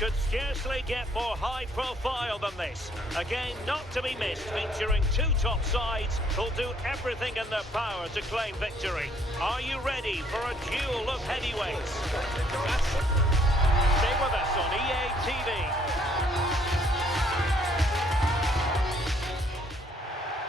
Could scarcely get more high profile than this. A game not to be missed, featuring two top sides who'll do everything in their power to claim victory. Are you ready for a duel of heavyweights? Stay with us on EA TV.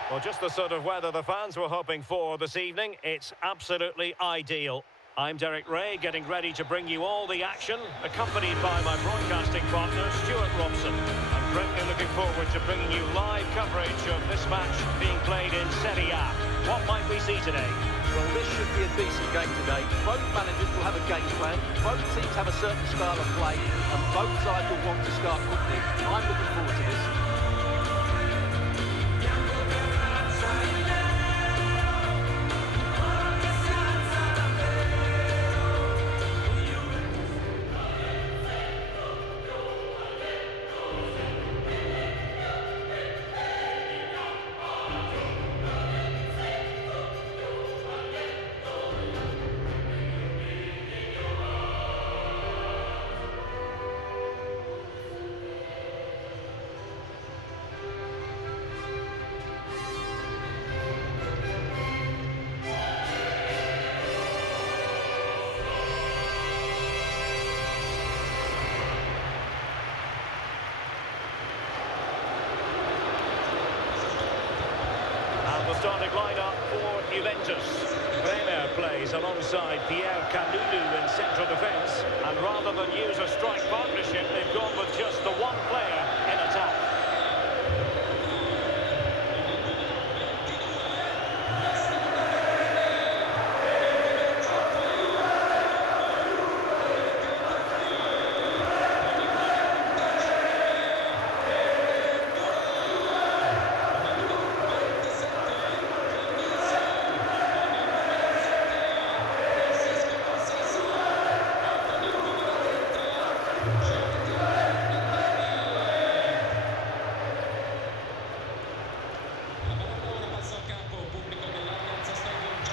Well, just the sort of weather the fans were hoping for this evening. It's absolutely ideal. I'm Derek Ray, getting ready to bring you all the action, accompanied by my broadcasting partner, Stuart Robson. I'm greatly looking forward to bringing you live coverage of this match being played in Serie A. What might we see today? Well, this should be a decent game today. Both managers will have a game plan, both teams have a certain style of play, and both sides will want to start quickly. I'm looking forward to this. The starting lineup for Juventus. Bremer plays alongside Pierre Kalulu in central defence, and rather than use a strike partnership, they've gone with just the one player in attack.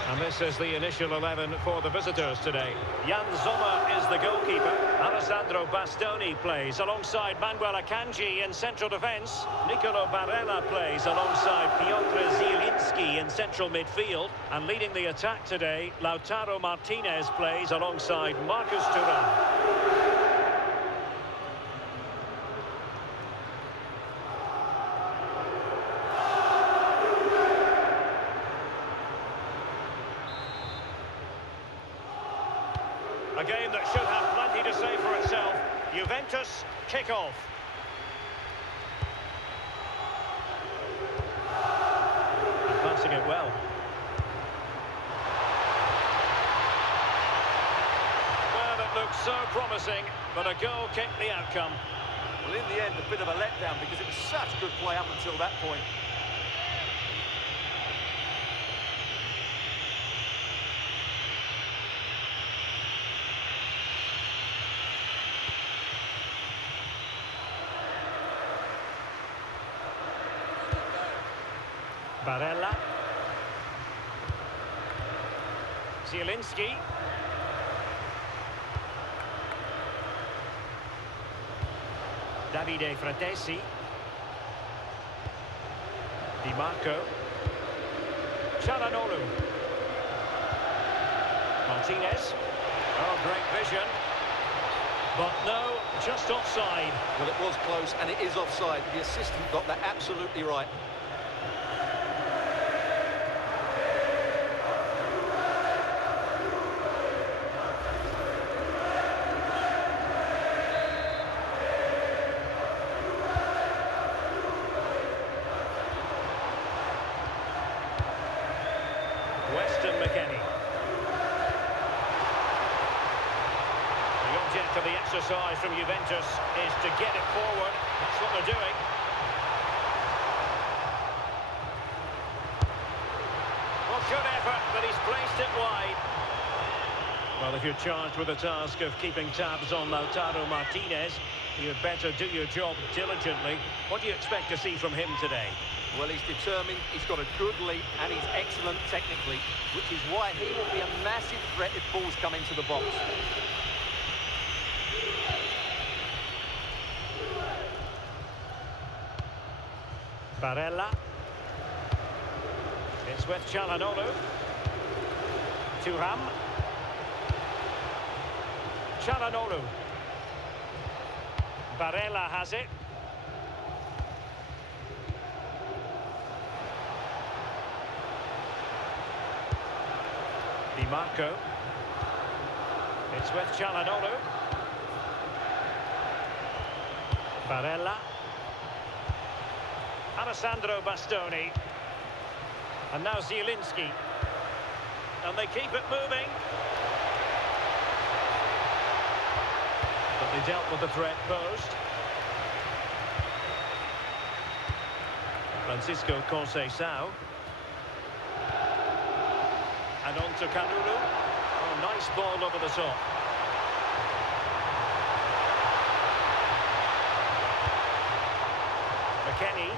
And this is the initial 11 for the visitors today. Jan Sommer is the goalkeeper. Alessandro Bastoni plays alongside Manuel Akanji in central defence. Nicolo Barella plays alongside Piotr Zielinski in central midfield. And leading the attack today, Lautaro Martinez plays alongside Marcus Thuram. A game that should have plenty to say for itself. Juventus kick-off. And passing it well. Well, it looks so promising, but a goal kicked the outcome. Well, in the end, a bit of a letdown because it was such good play up until that point. Barella. Zielinski. Davide Fratesi. Di Marco. Çalhanoğlu. Martinez. Oh, great vision. But no, just offside. Well, it was close, and it is offside. The assistant got that absolutely right. To the exercise from Juventus is to get it forward. That's what they're doing. Well, good effort, but he's placed it wide. Well, if you're charged with the task of keeping tabs on Lautaro Martinez, you'd better do your job diligently. What do you expect to see from him today? Well, he's determined, he's got a good leap, and he's excellent technically, which is why he will be a massive threat if balls come into the box. Barella. It's with Çalhanoğlu. Thuram. Çalhanoğlu. Barella has it. Di Marco. It's with Çalhanoğlu. Barella. Alessandro Bastoni. And now Zielinski. And they keep it moving. But they dealt with the threat posed. Francisco Conceição. And on to Kalulu. Oh, nice ball over the top. McKennie.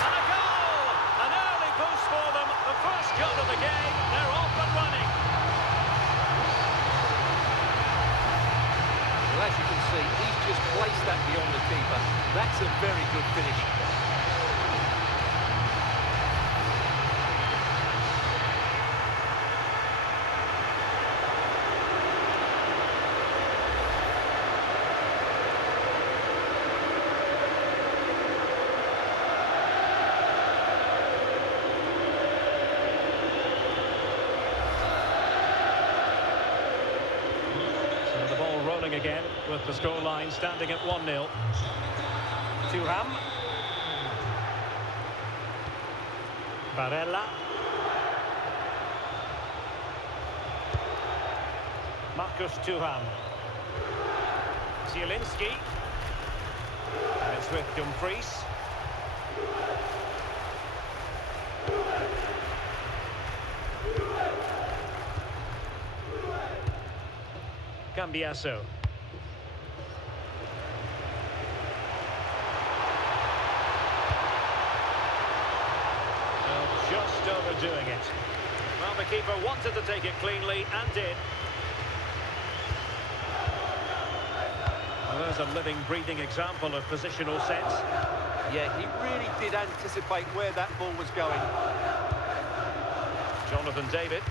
And a goal! An early boost for them. The first goal of the game. They're off and running. Well, as you can see, he's just placed that beyond the keeper. That's a very good finish. Rolling again with the scoreline standing at 1-0. Thuram. Barella. Marcus Thuram. Zielinski. And it's with Dumfries. Cambiasso. Just overdoing it. Well, the keeper wanted to take it cleanly and did. Well, there's a living, breathing example of positional sense. Yeah, he really did anticipate where that ball was going. Jonathan David.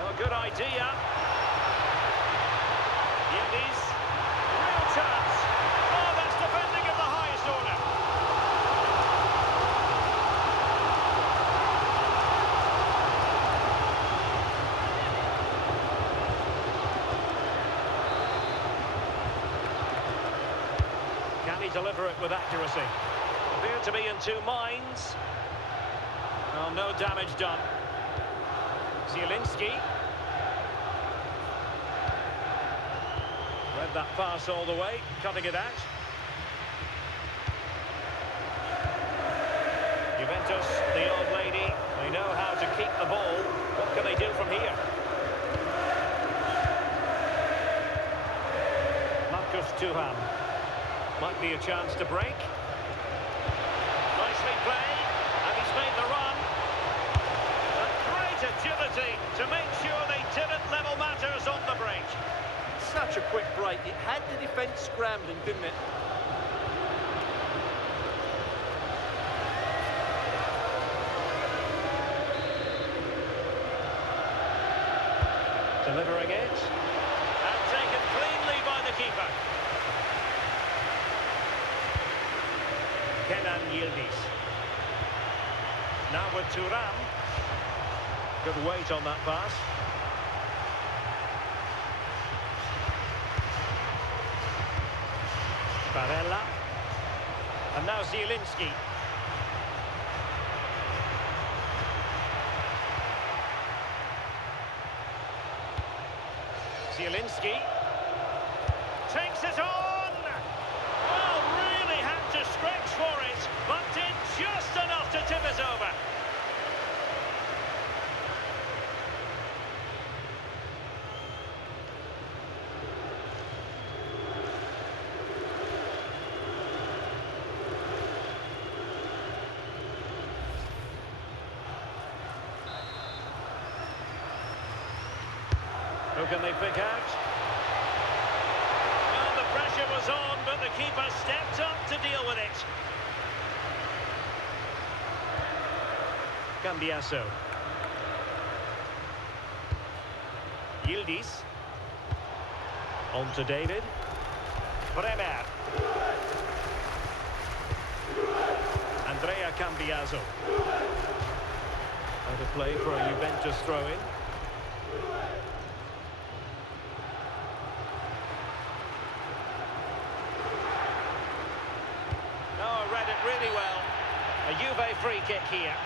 Oh, good idea. Yildiz. Real chance. Oh, that's defending of the highest order. Can he deliver it with accuracy? Appeared to be in two minds. Well, no damage done. Zielinski. Read that pass all the way, cutting it out. Juventus, the old lady, they know how to keep the ball. What can they do from here? Marcus Thuram. Might be a chance to break. Nicely played, and he's made the run. And great agility to make sure they didn't level matters on the break. Such a quick break. It had the defence scrambling, didn't it? Delivering it. And taken cleanly by the keeper. Kenan Yildiz. Now with Thuram. Good weight on that pass. Barella. And now Zielinski. Zielinski. Takes it on! Well, really had to stretch for it, but did just enough to tip it over. Who can they pick out? Well, the Pressure was on, but the keeper stepped up to deal with it. Cambiaso. Yildiz. On to David. Bremer. Andrea Cambiaso. Out of play for a Juventus throw-in. Oh, read it really well. A Juve free kick here.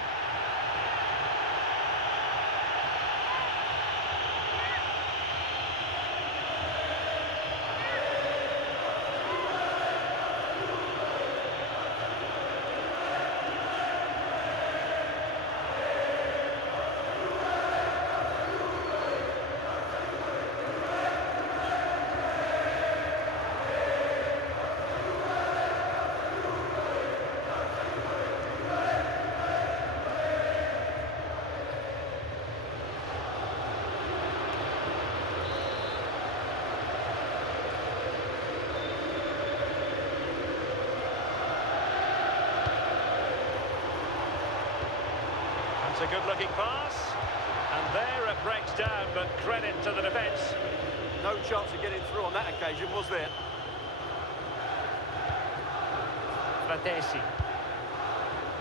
It's a good-looking pass, and there it breaks down, but credit to the defence. No chance of getting through on that occasion, was there? Fratesi.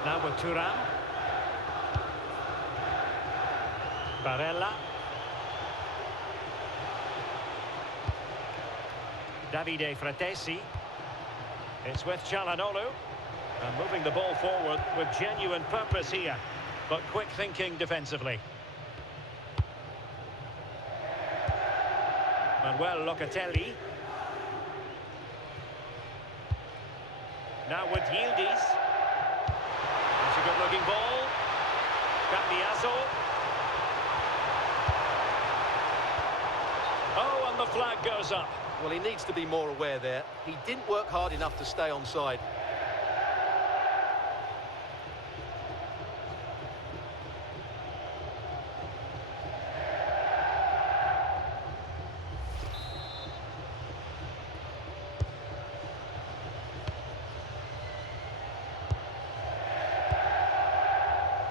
Now with Thuram. Barella. Davide Fratesi. It's with Çalhanoğlu. And moving the ball forward with genuine purpose here, but quick thinking defensively. Manuel Locatelli. Now with Yildiz. It's a good-looking ball. Cambiaso. Oh, and the flag goes up. Well, he needs to be more aware there. He didn't work hard enough to stay onside.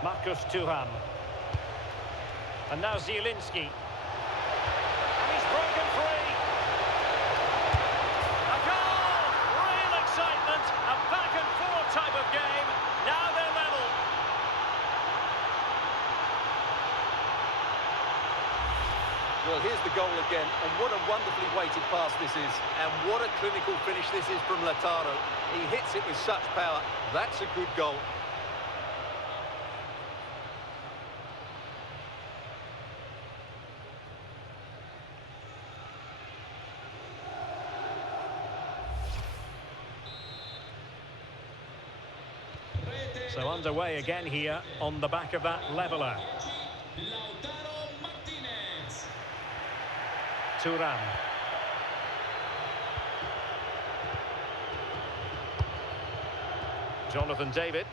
Marcus Thuram. And now Zielinski. And he's broken free. A goal! Real excitement. A back-and-forth type of game. Now they're level. Well, here's the goal again, and what a wonderfully weighted pass this is. And what a clinical finish this is from Lautaro. He hits it with such power. That's a good goal. So underway again here on the back of that leveller. Thuram. Jonathan David.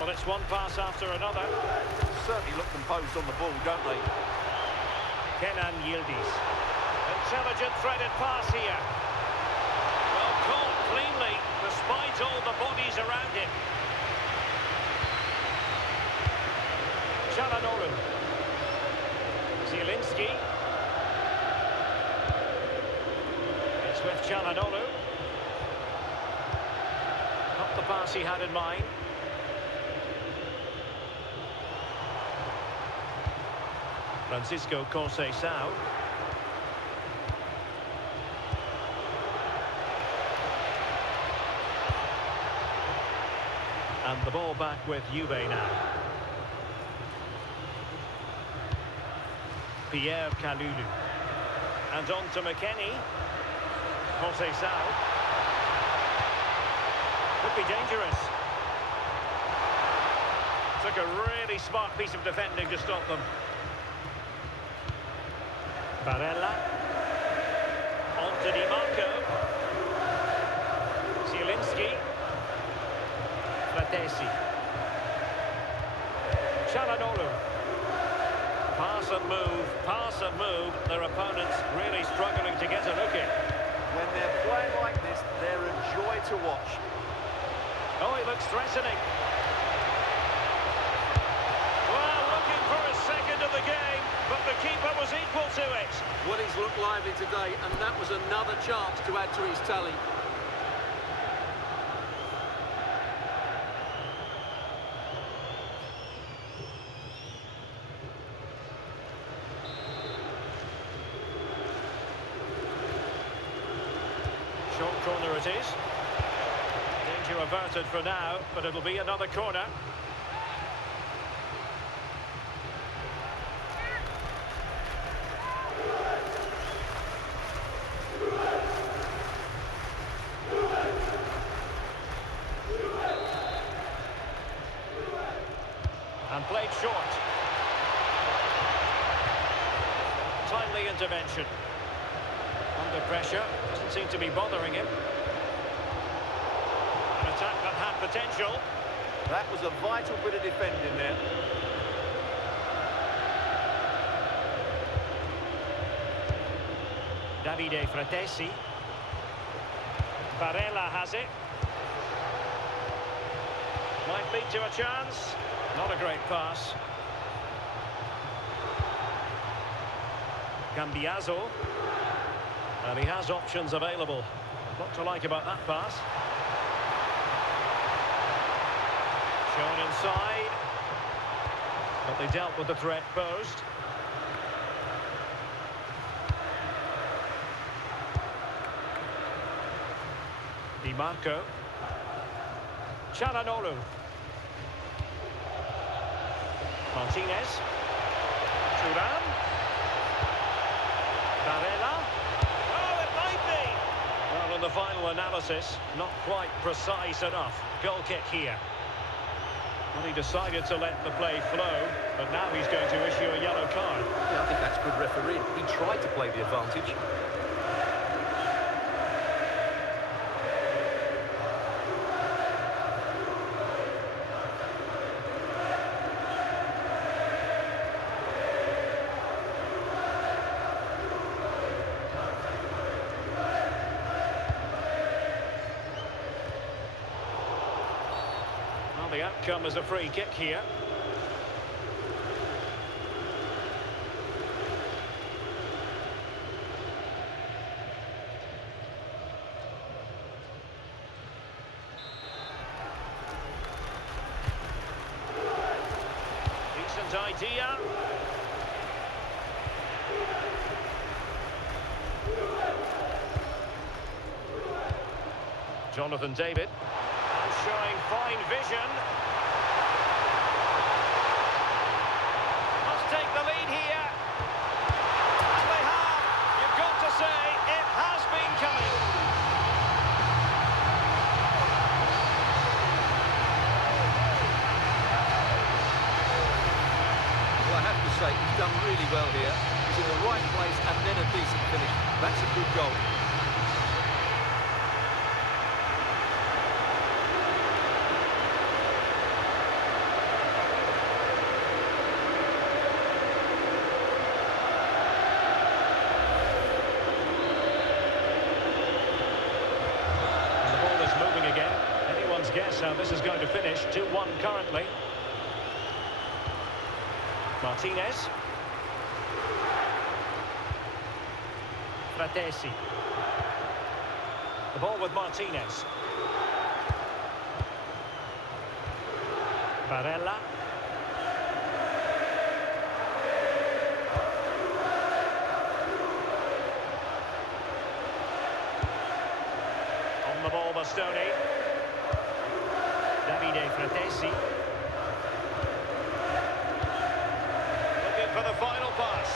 Well, it's one pass after another. Certainly look composed on the ball, don't they? Kenan Yildiz. Intelligent threaded pass here. Well, caught cleanly, despite all the bodies around him. Çalhanoğlu. Zielinski. It's with Çalhanoğlu. Not the pass he had in mind. Francisco Conceição. And the ball back with Juve now. Pierre Kalulu. And on to McKennie. Conceição. Could be dangerous. Took a really smart piece of defending to stop them. Barella. On to Di Marco. Zielinski. Fratesi. Çalhanoğlu. Pass and move, their opponents really struggling to get a look in. When they're playing like this, they're a joy to watch. Oh, he looks threatening. Well, looking for a second of the game, but the keeper was equal to it. Well, he's looked lively today, and that was another chance to add to his tally. Short corner it is. Danger averted for now, but it'll be another corner. And played short. Timely intervention. Under pressure, doesn't seem to be bothering him. An attack that had potential. That was a vital bit of defending there. Davide Fratesi. Barella has it. Might lead to a chance. Not a great pass. Cambiaso. And he has options available. What to like about that pass? Shown inside. But they dealt with the threat posed. Di Marco. Çalhanoğlu. Martinez. Thuram. Barella. Oh, it might be! Well, in the final analysis, not quite precise enough. Goal kick here. Well, he decided to let the play flow, but now he's going to issue a yellow card. Yeah, I think that's good refereeing. He tried to play the advantage. The outcome is a free kick here. Decent idea. Jonathan David. Showing fine vision. Must take the lead here. And they have. You've got to say, it has been coming. Well, I have to say, he's done really well here. He's in the right place and then a decent finish. That's a good goal. Guess how this is going to finish. 2-1 currently. Martinez. Fratesi. The ball with Martinez. Barella. On the ball, Bastoni. Davide Fratesi. Looking for the final pass.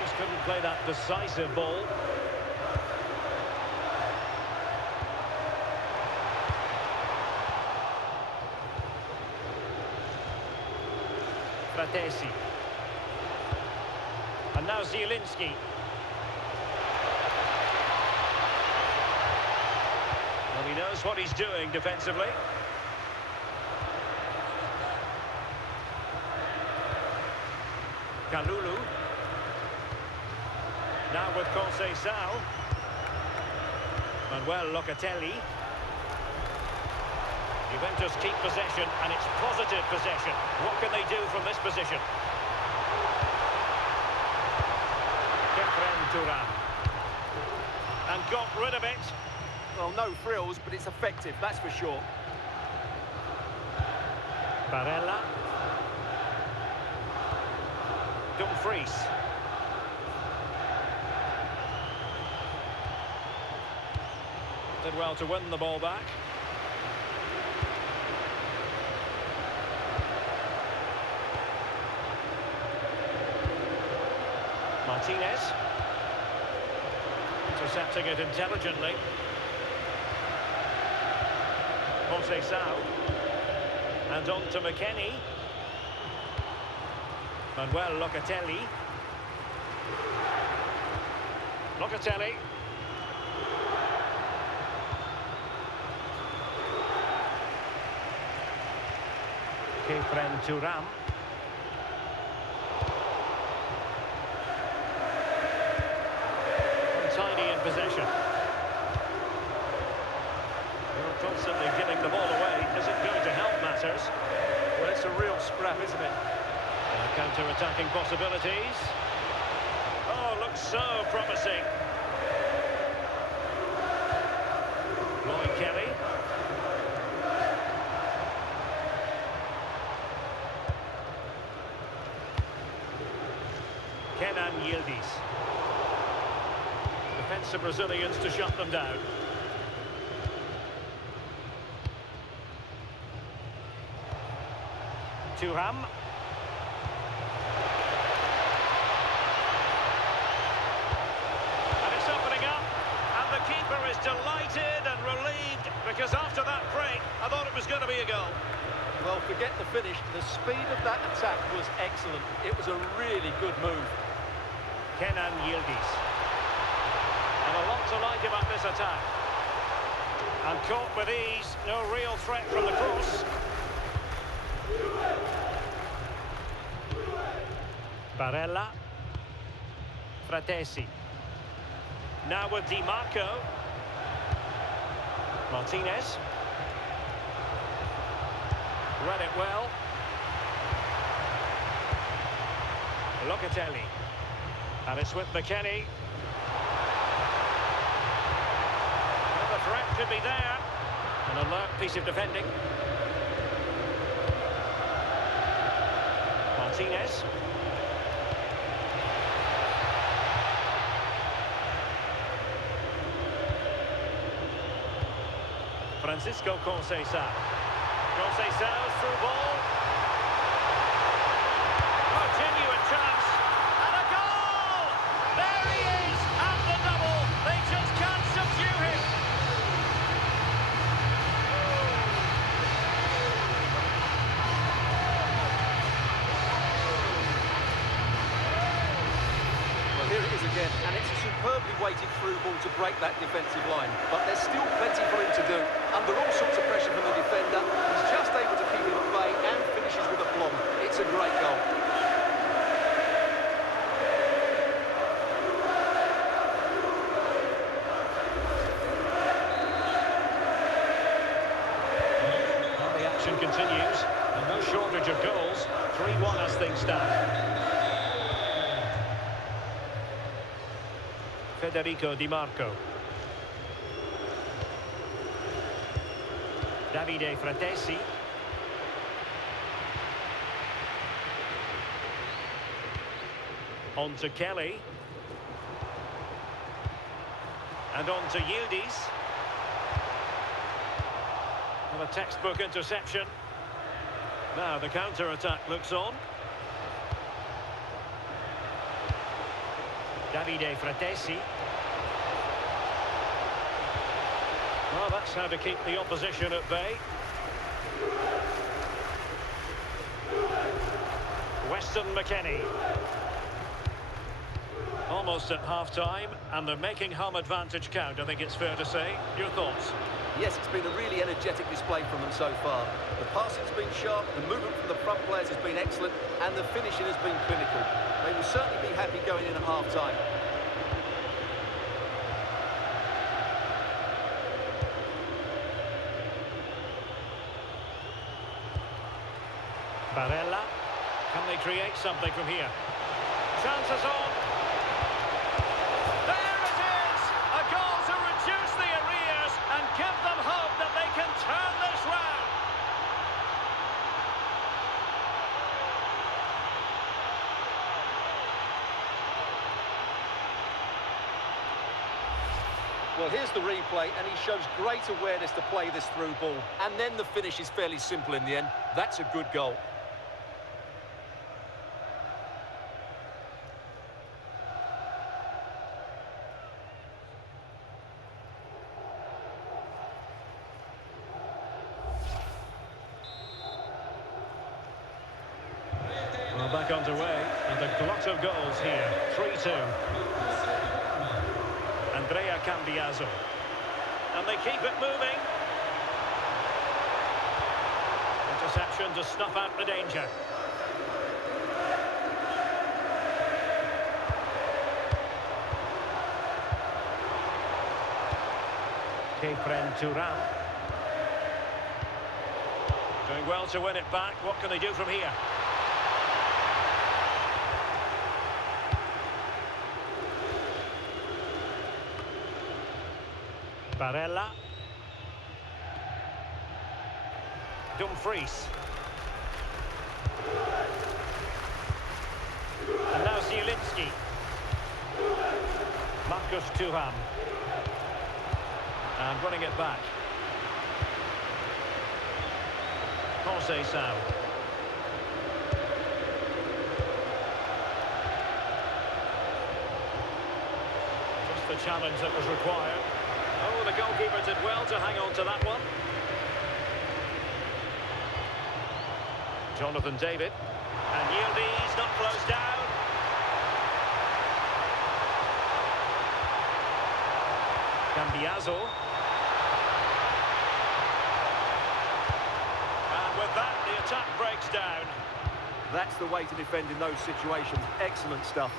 Just couldn't play that decisive ball. Fratesi. And now Zielinski. Well, he knows what he's doing defensively. Kalulu. Now with Conceição. Manuel Locatelli. Juventus keep possession, and it's positive possession. What can they do from this position? Turan. And got rid of it. Well, no frills, but it's effective, that's for sure. Barella. Dumfries. Did well to win the ball back. Martinez. Intercepting it intelligently. Jose Sao. And on to McKennie. Manuel Locatelli. Locatelli. Turan. Untidy in possession. You're constantly giving the ball away. Isn't going to help matters. Well, it's a real scrap, isn't it? Counter-attacking possibilities. Oh, looks so promising. Roy Kelly. Kenan Yildiz. Defensive Brazilians to shut them down. Thuram. And it's opening up. And the keeper is delighted and relieved because after that break, I thought it was going to be a goal. Well, forget the finish. The speed of that attack was excellent. It was a really good move. Kenan Yildiz. And a lot to like about this attack. And caught with ease. No real threat from the cross. Barella. Fratesi. Now with Di Marco. Martinez. Read it well. Locatelli. And it's with McKennie. Well, the threat could be there. An alert piece of defending. Martinez. Francisco Conceição. Conceição's through ball. Oh, genuine chance. And a goal! There he is at the double. They just can't subdue him. Well, here it is again, and it's a superbly weighted through ball to break that defensive line. But there's still plenty for him to do. Under all sorts of pressure from the defender, he's just able to keep him at bay and finishes with aplomb. It's a great goal. Well, the action continues, and no shortage of goals. 3-1 as things stand. Federico Di Marco. Davide Fratesi. On to Kelly. And on to Yildiz. And a textbook interception. Now the counter-attack looks on. Davide Fratesi. Well, that's how to keep the opposition at bay. Weston McKennie. Almost at half-time, and they're making home advantage count, I think it's fair to say. Your thoughts? Yes, it's been a really energetic display from them so far. The passing's been sharp, the movement from the front players has been excellent, and the finishing has been clinical. They will certainly be happy going in at half-time. Barella. Can they create something from here? Chances on. There it is! A goal to reduce the arrears and give them hope that they can turn this round. Well, here's the replay, and he shows great awareness to play this through ball. And then the finish is fairly simple in the end. That's a good goal. Well, back underway, and a glut of goals here. 3-2. Andrea Cambiaso. And they keep it moving. Interception to snuff out the danger. Kefren Turan. Doing well to win it back. What can they do from here? Barella. Dumfries. And now Zielinski. Marcus Thuram. And running it back. Conceição. Just the challenge that was required. Oh, the goalkeeper did well to hang on to that one. Jonathan David. And Yildiz not closed down. Cambiaso. And with that, the attack breaks down. That's the way to defend in those situations. Excellent stuff.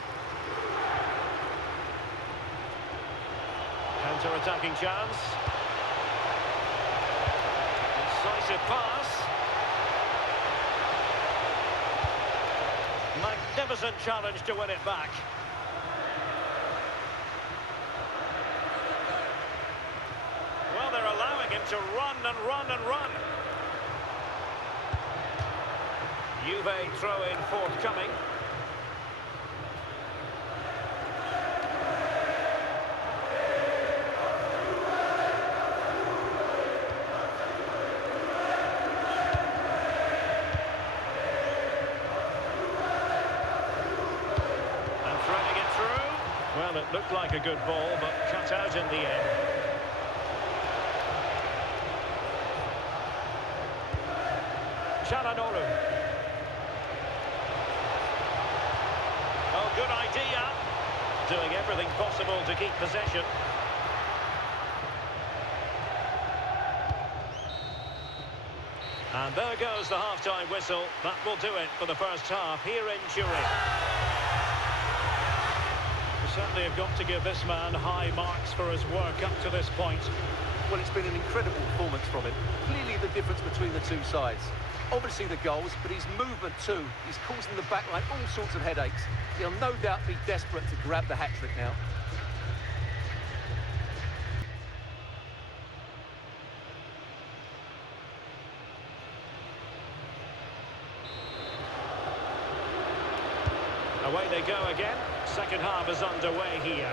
Counter-attacking chance. Decisive pass. Magnificent challenge to win it back. Well, they're allowing him to run and run and run. Juve throw-in forthcoming. Well, it looked like a good ball, but cut out in the end. Çalhanoğlu. Oh, good idea. Doing everything possible to keep possession. And there goes the half-time whistle. That will do it for the first half here in Turin. Certainly have got to give this man high marks for his work up to this point. Well, it's been an incredible performance from him. Clearly the difference between the two sides. Obviously the goals, but his movement too. He's causing the back line all sorts of headaches. He'll no doubt be desperate to grab the hat-trick now. Away they go again. Second half is underway here.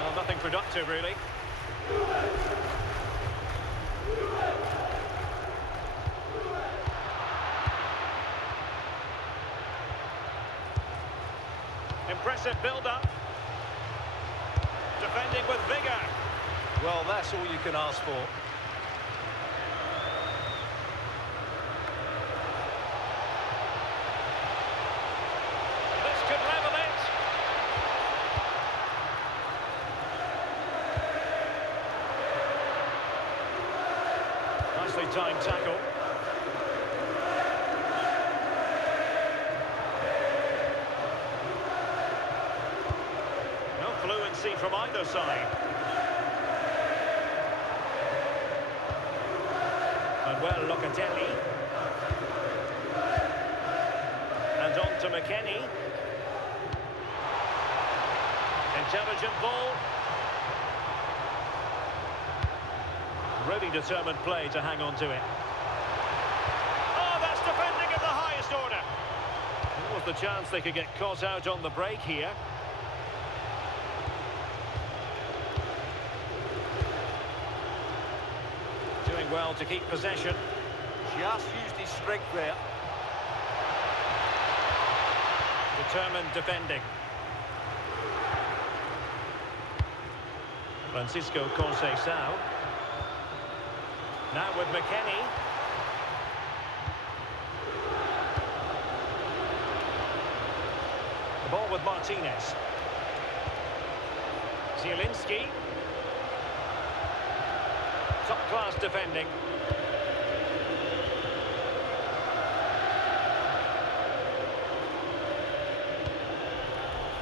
Well, nothing productive, really. Impressive build-up. Defending with vigour. Well, that's all you can ask for. This could level it. Nicely Nicely timed tackle. No fluency from either side. Manuel Locatelli. And on to McKennie. Intelligent ball. Really determined play to hang on to it. Oh, that's defending at the highest order. What was the chance they could get caught out on the break here? Doing well to keep possession. Just used his strength there. Determined defending. Francisco Conceição. Now with McKennie. The ball with Martinez. Zielinski. Top-class defending.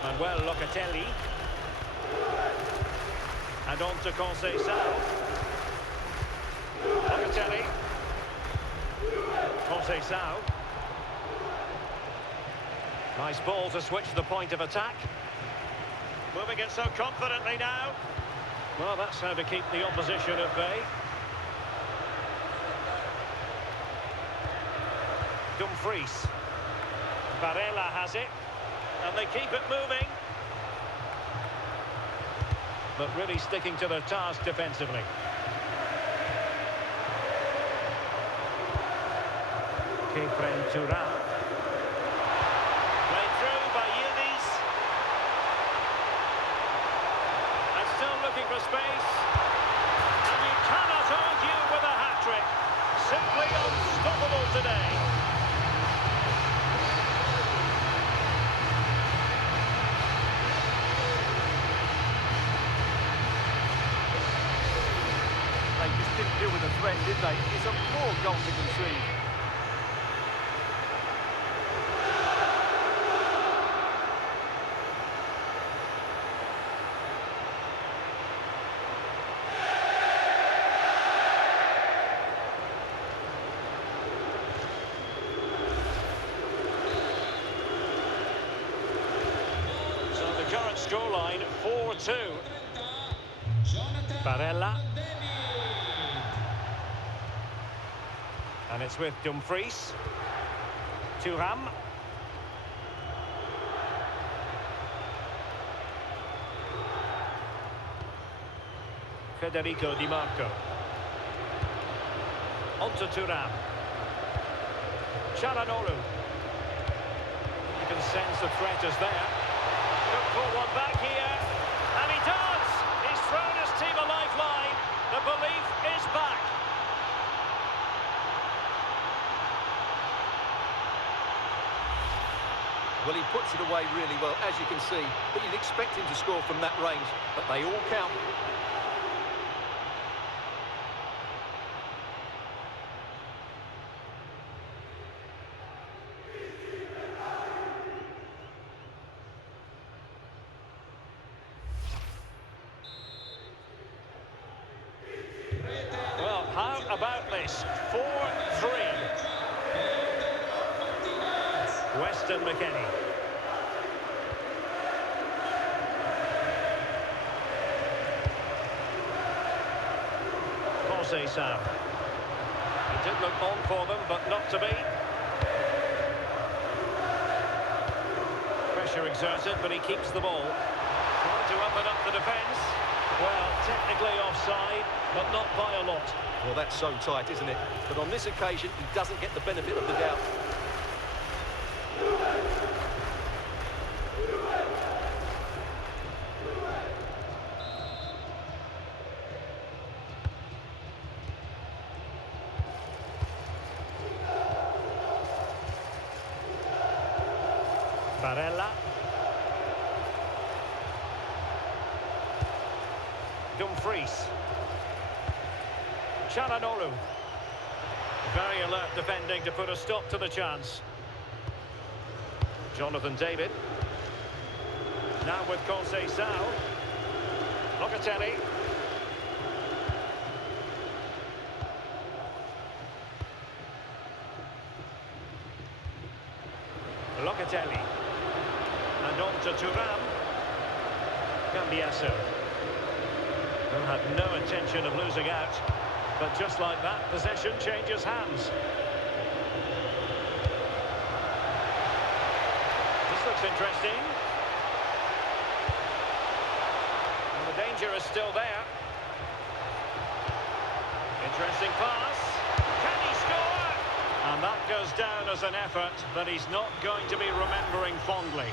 Manuel Locatelli. And on to Conceição. Locatelli. Conceição. Nice ball to switch the point of attack. Moving it so confidently now. Well, that's how to keep the opposition at bay. Dumfries. Barella has it. And they keep it moving. But really sticking to their task defensively. Kefren Turan. Played through by Yildiz. And still looking for space. And you cannot argue with a hat-trick. Simply unstoppable today. They just didn't deal with the threat, did they? It's a poor goal to concede. So the current scoreline, 4-2. Barella. And it's with Dumfries. Thuram. Federico Di Marco. On to Thuram. Çalhanoğlu. You can sense the threat is there. Look for one back here. And he does! He's thrown his team a lifeline. The belief is back. Well, he puts it away really well, as you can see. But you'd expect him to score from that range. But they all count. Well, how about this? 4-3. Weston McKennie. Conceição. It did look on for them, but not to be. Pressure exerted, but he keeps the ball. Trying to open up the defence. Well, technically offside, but not by a lot. Well, that's so tight, isn't it? But on this occasion, he doesn't get the benefit of the doubt. Barella. Dumfries. Çalhanoğlu. Very alert defending to put a stop to the chance. Jonathan David. Now with Conceição. Locatelli. Locatelli. And on to Thuram. Cambiasso. Who had no intention of losing out. But just like that, possession changes hands. This looks interesting. And the danger is still there. Interesting pass. Can he score? And that goes down as an effort that he's not going to be remembering fondly.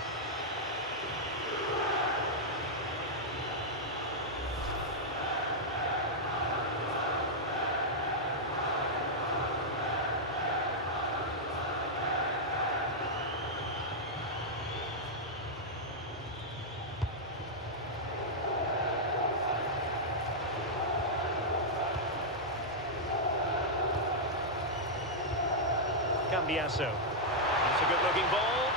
Cambiasso. That's a good-looking ball.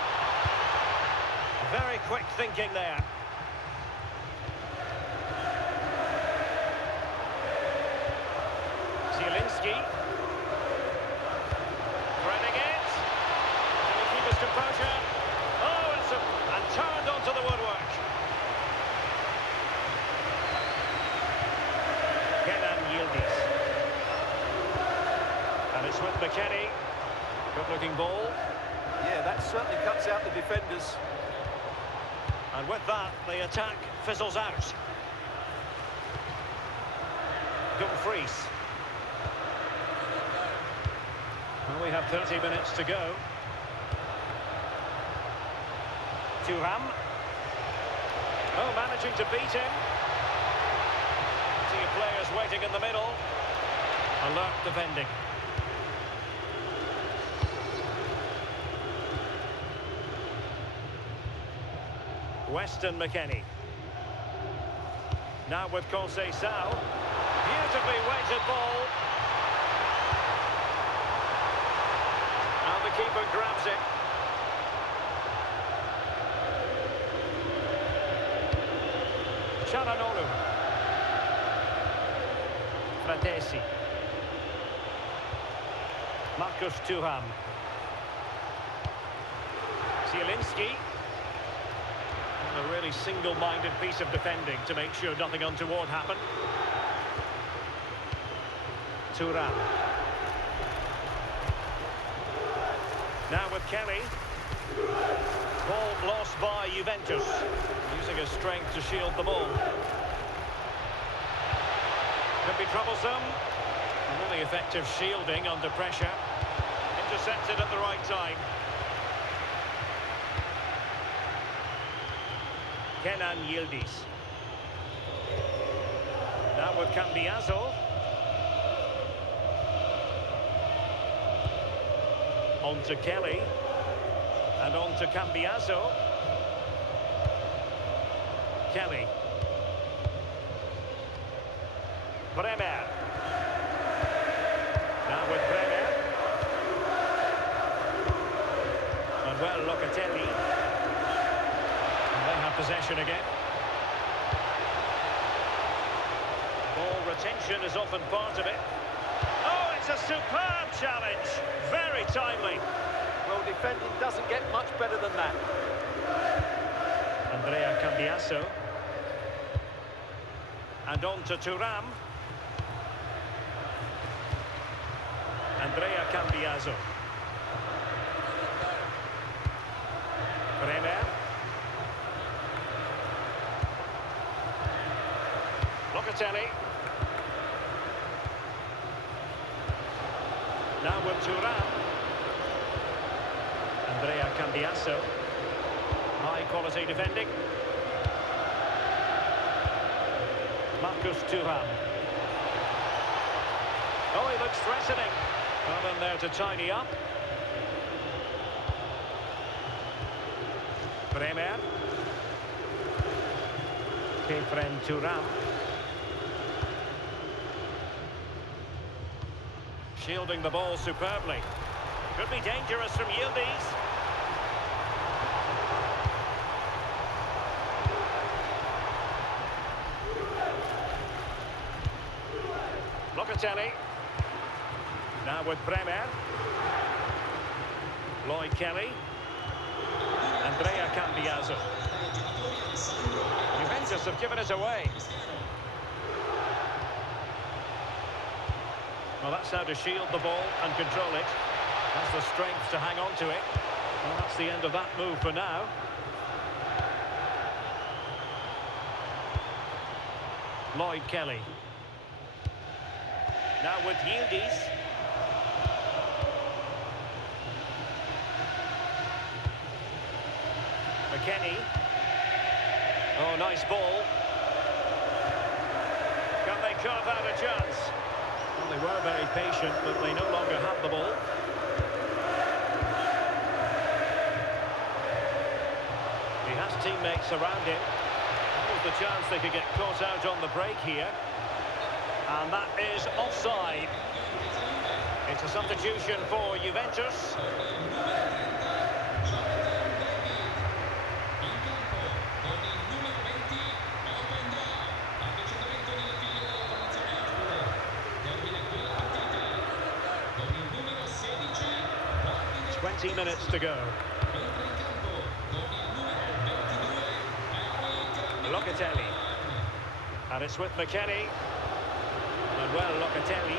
Very quick thinking there. Zielinski. Threading it. Can he keep his composure? Oh, and turned onto the woodwork. Kenan Yildiz. And it's with McKennie. Good-looking ball. Yeah, that certainly cuts out the defenders. And with that, the attack fizzles out. Dumfries. Well, we have 30 minutes to go. Thuram. Oh, managing to beat him. See players waiting in the middle. Alert defending. Weston McKennie. Now with Conceição. Beautifully weighted ball. And the keeper grabs it. Çalhanoğlu. Fratesi. Marcus Thuram. Zielinski. A really single-minded piece of defending to make sure nothing untoward happened. Thuram. Now with Kelly. Ball lost by Juventus. Using his strength to shield the ball. Could be troublesome. Really effective shielding under pressure. Intercepted at the right time. Kenan Yildiz. Now with Cambiasso. On to Kelly. And on to Cambiasso. Kelly. Bremer. Now with Bremer. Manuel Locatelli. They have possession again. Ball retention is often part of it. Oh, it's a superb challenge. Very timely. Well, defending doesn't get much better than that. Andrea Cambiasso. And on to Thuram. Andrea Cambiasso. Bremer. Locatelli. Now with Thuram. Andrea Cambiasso. High quality defending. Marcus Thuram. Oh, he looks threatening. Well in there to tidy up. Bremer. Kefren Thuram. Shielding the ball superbly. Could be dangerous from Yildiz. Locatelli. Now with Bremer. Lloyd Kelly. Andrea Cambiaso. Juventus have given it away. Well, that's how to shield the ball and control it. Has the strength to hang on to it. Well, that's the end of that move for now. Lloyd Kelly. Now with Yildiz. McKennie. Oh, nice ball. Can they carve out a chance? Well, they were very patient, but they no longer have the ball. He has teammates around him. That was the chance they could get caught out on the break here. And that is offside. It's a substitution for Juventus. Minutes to go. Locatelli. And it's with McKennie. Manuel Locatelli.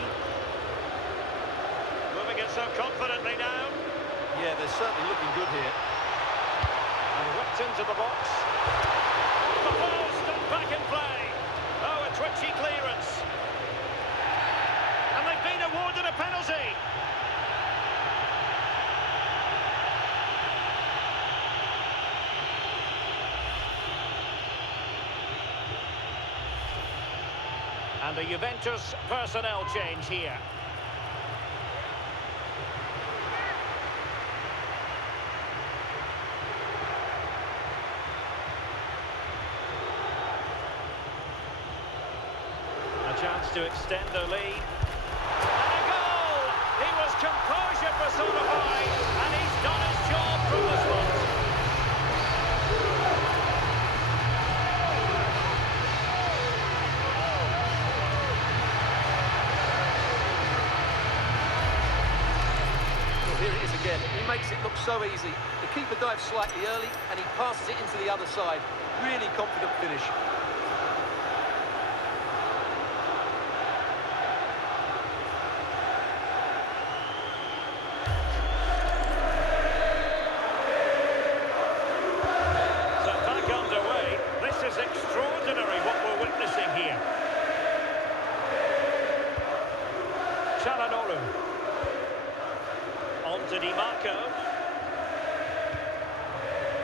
Moving it so confidently now. Yeah, they're certainly looking good here. And whipped into the box. The ball's got back in play. Oh, a twitchy clearance. And they've been awarded a penalty. And a Juventus personnel change here. A chance to extend the lead. And a goal! He was composure personified, and he's done his job from the spot. Here it is again. He makes it look so easy. The keeper dives slightly early and he passes it into the other side. Really confident finish. So back underway. This is extraordinary what we're witnessing here. Çalhanoğlu. On to Di Marco.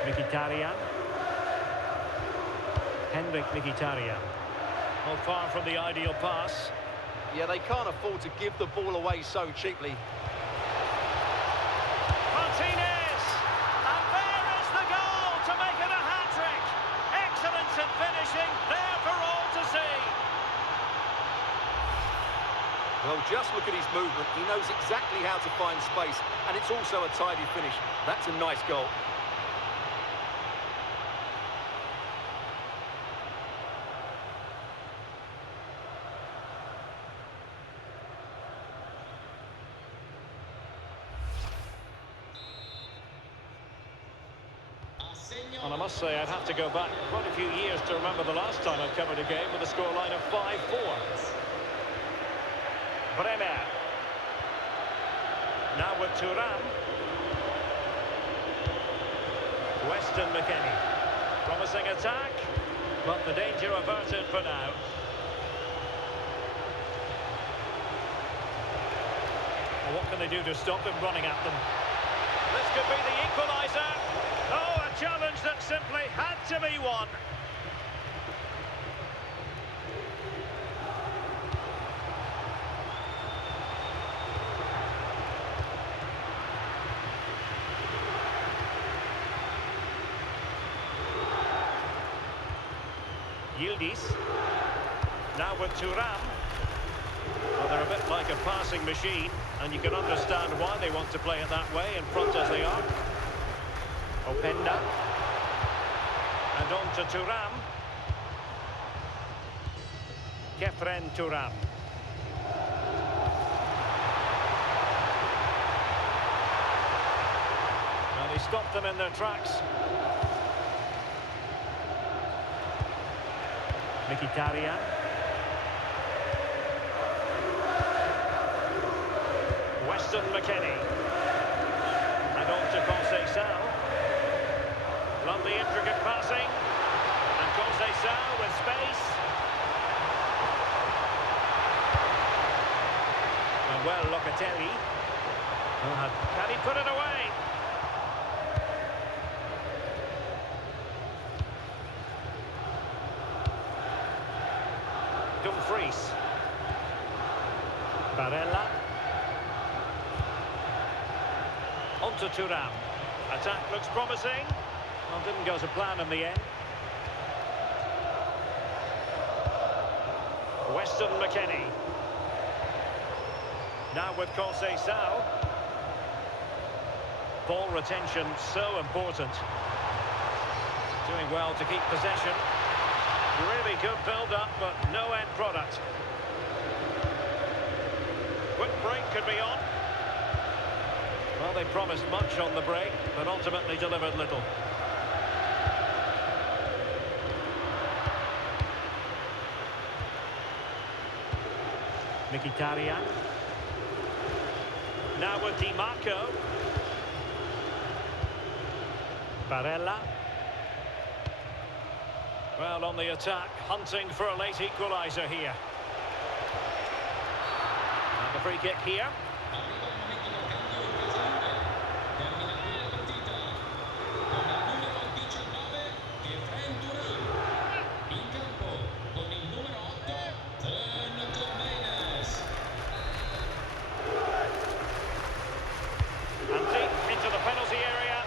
Mkhitaryan. Henrik Mkhitaryan. Well, far from the ideal pass. Yeah, they can't afford to give the ball away so cheaply. Martinez! And there is the goal to make it a hat-trick. Excellence in finishing, there for all to see. Well, just look at his movement. He knows exactly how to find space, and it's also a tidy finish. That's a nice goal. And I must say, I'd have to go back quite a few years to remember the last time I covered a game with a scoreline of 5-4. Bremer. Now with Thuram. Weston McKennie. Promising attack, but the danger averted for now. Well, what can they do to stop him running at them? This could be the equaliser. Oh, a challenge that simply had to be won. Yildiz. Now with Thuram. Well, they're a bit like a passing machine, and you can understand why they want to play it that way, in front as they are. Openda. And on to Thuram. Kefren Thuram. Well, he stopped them in their tracks. Mkhitaryan. Weston McKennie. And on to Conceição. Lovely intricate passing. And Conceição with space. And well, Locatelli. Can he put it away? Dumfries. Barella. On to Thuram. Attack looks promising. Well, didn't go to plan in the end. Weston McKennie. Now with Conceição. Ball retention so important. Doing well to keep possession. Really good build-up, but no end product. Quick break could be on. Well, they promised much on the break, but ultimately delivered little. Mkhitaryan. Now with Di Marco. Barella. Well, on the attack, hunting for a late equaliser here. And the free kick here. And deep into the penalty area.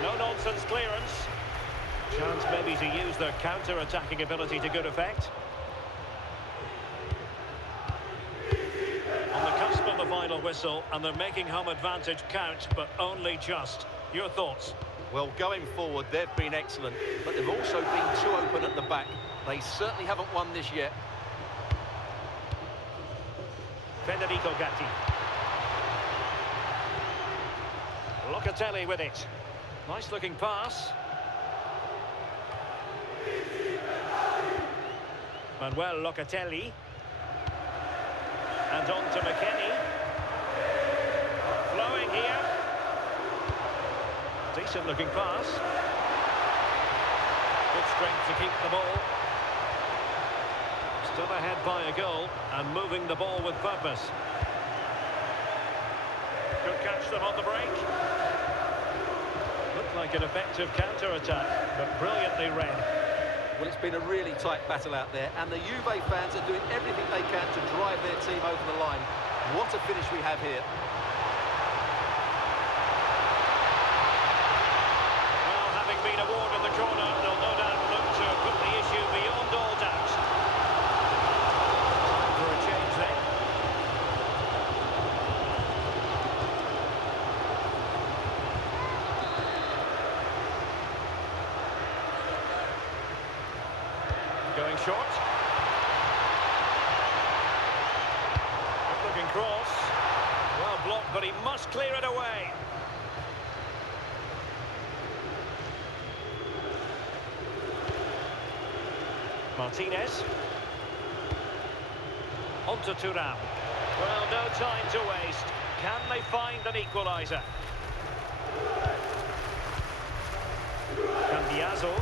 No-nonsense clearance. Chance maybe to use their counter-attacking ability to good effect. On the cusp of the final whistle, and they're making home advantage count, but only just. Your thoughts? Well, going forward, they've been excellent, but they've also been too open at the back. They certainly haven't won this yet. Federico Gatti. Locatelli with it. Nice-looking pass. Manuel Locatelli. And on to McKennie. Flowing here. Decent looking pass. Good strength to keep the ball. Still ahead by a goal and moving the ball with purpose. Could catch them on the break. Looked like an effective counter-attack, but brilliantly read. Well, it's been a really tight battle out there, and the Juve fans are doing everything they can to drive their team over the line. What a finish we have here. Well, having been awarded the corner, they'll no doubt look to put the issue beyond all doubt. Time for a change then. Going short. Good looking cross. Well blocked, but he must clear it away. Martinez. On to Thuram. Well, no time to waste. Can they find an equaliser? Cambiaso.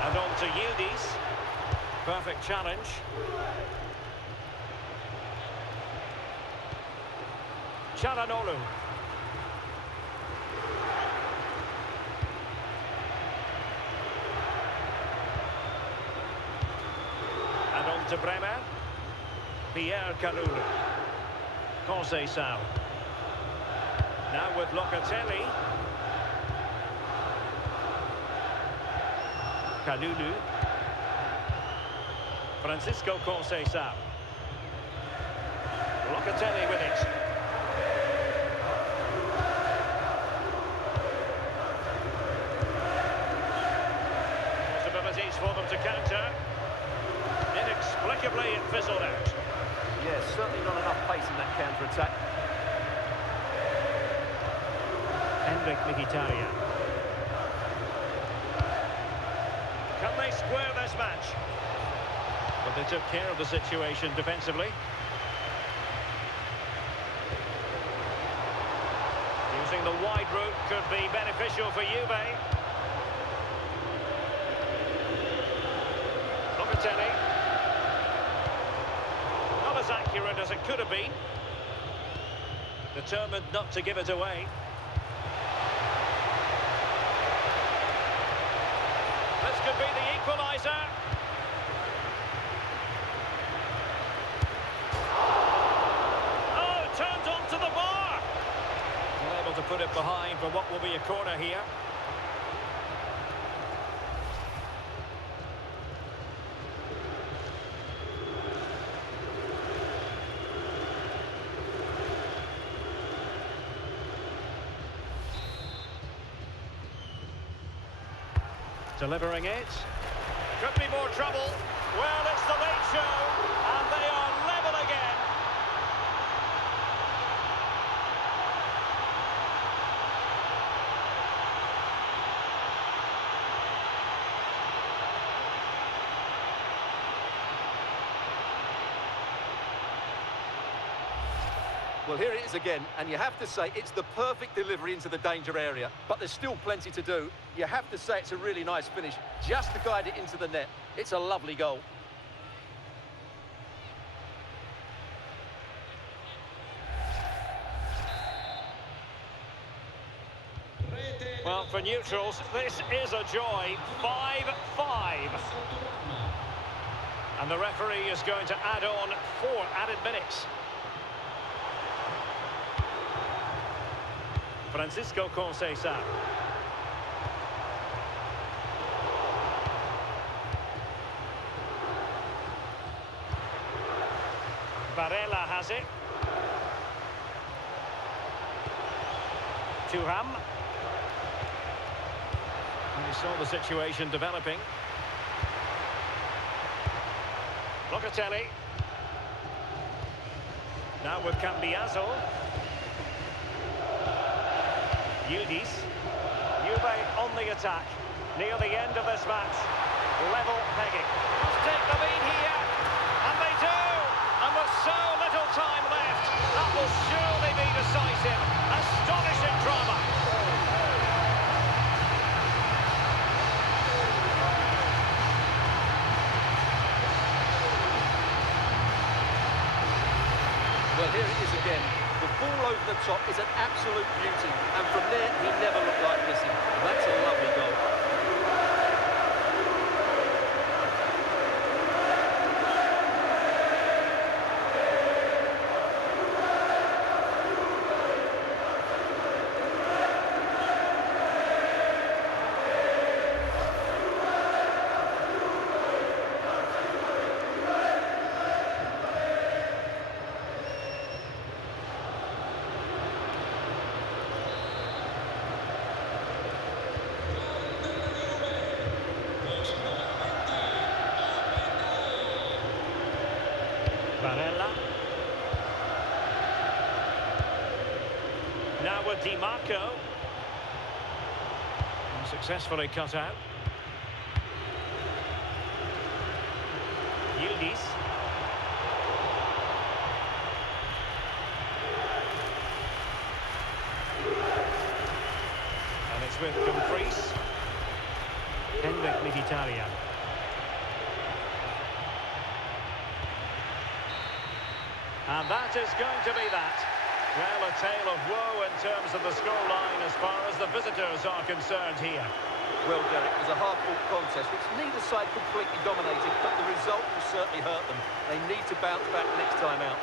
And on to Udis. Perfect challenge. Çalhanoğlu. And on to Bremer. Pierre Kalulu. Conceição. Now with Locatelli. Kalulu. Francisco Conceição. Locatelli with it. Possibilities for them to counter. Inexplicably, it fizzled out. Yeah, certainly not enough pace in that counter-attack. Mkhitaryan. Can they square this match? But they took care of the situation defensively. Using the wide route could be beneficial for Juve. Locatelli. Not as accurate as it could have been. Determined not to give it away. This could be the equaliser. Oh, turned onto the bar. Unable to put it behind for what will be a corner here. Delivering it. Could be more trouble. Well, it's the late show, and they are level again. Well, here it is again, and you have to say it's the perfect delivery into the danger area. But there's still plenty to do. You have to say it's a really nice finish, just to guide it into the net. It's a lovely goal. Well, for neutrals, this is a joy. 5-5. And the referee is going to add on 4 added minutes. Francisco Conceição. Barella has it. Thuram. And he saw the situation developing. Locatelli. Now with Cambiaso. Udis. Juve on the attack. Near the end of this match. Level pegging. Must take the lead here. And they do. And with so little time left, that will surely be decisive. Astonishing drama. Well, here it is again. The ball over the top is an absolute beauty. And from there, he never looked like missing. That's a lovely goal. Barella. Now with Di Marco. Successfully cut out. Yildiz. And it's with Dumfries. Mkhitaryan. And that is going to be that. Well, a tale of woe in terms of the scoreline as far as the visitors are concerned here. Well, Derek, it was a hard-fought contest, which neither side completely dominated, but the result will certainly hurt them. They need to bounce back next time out.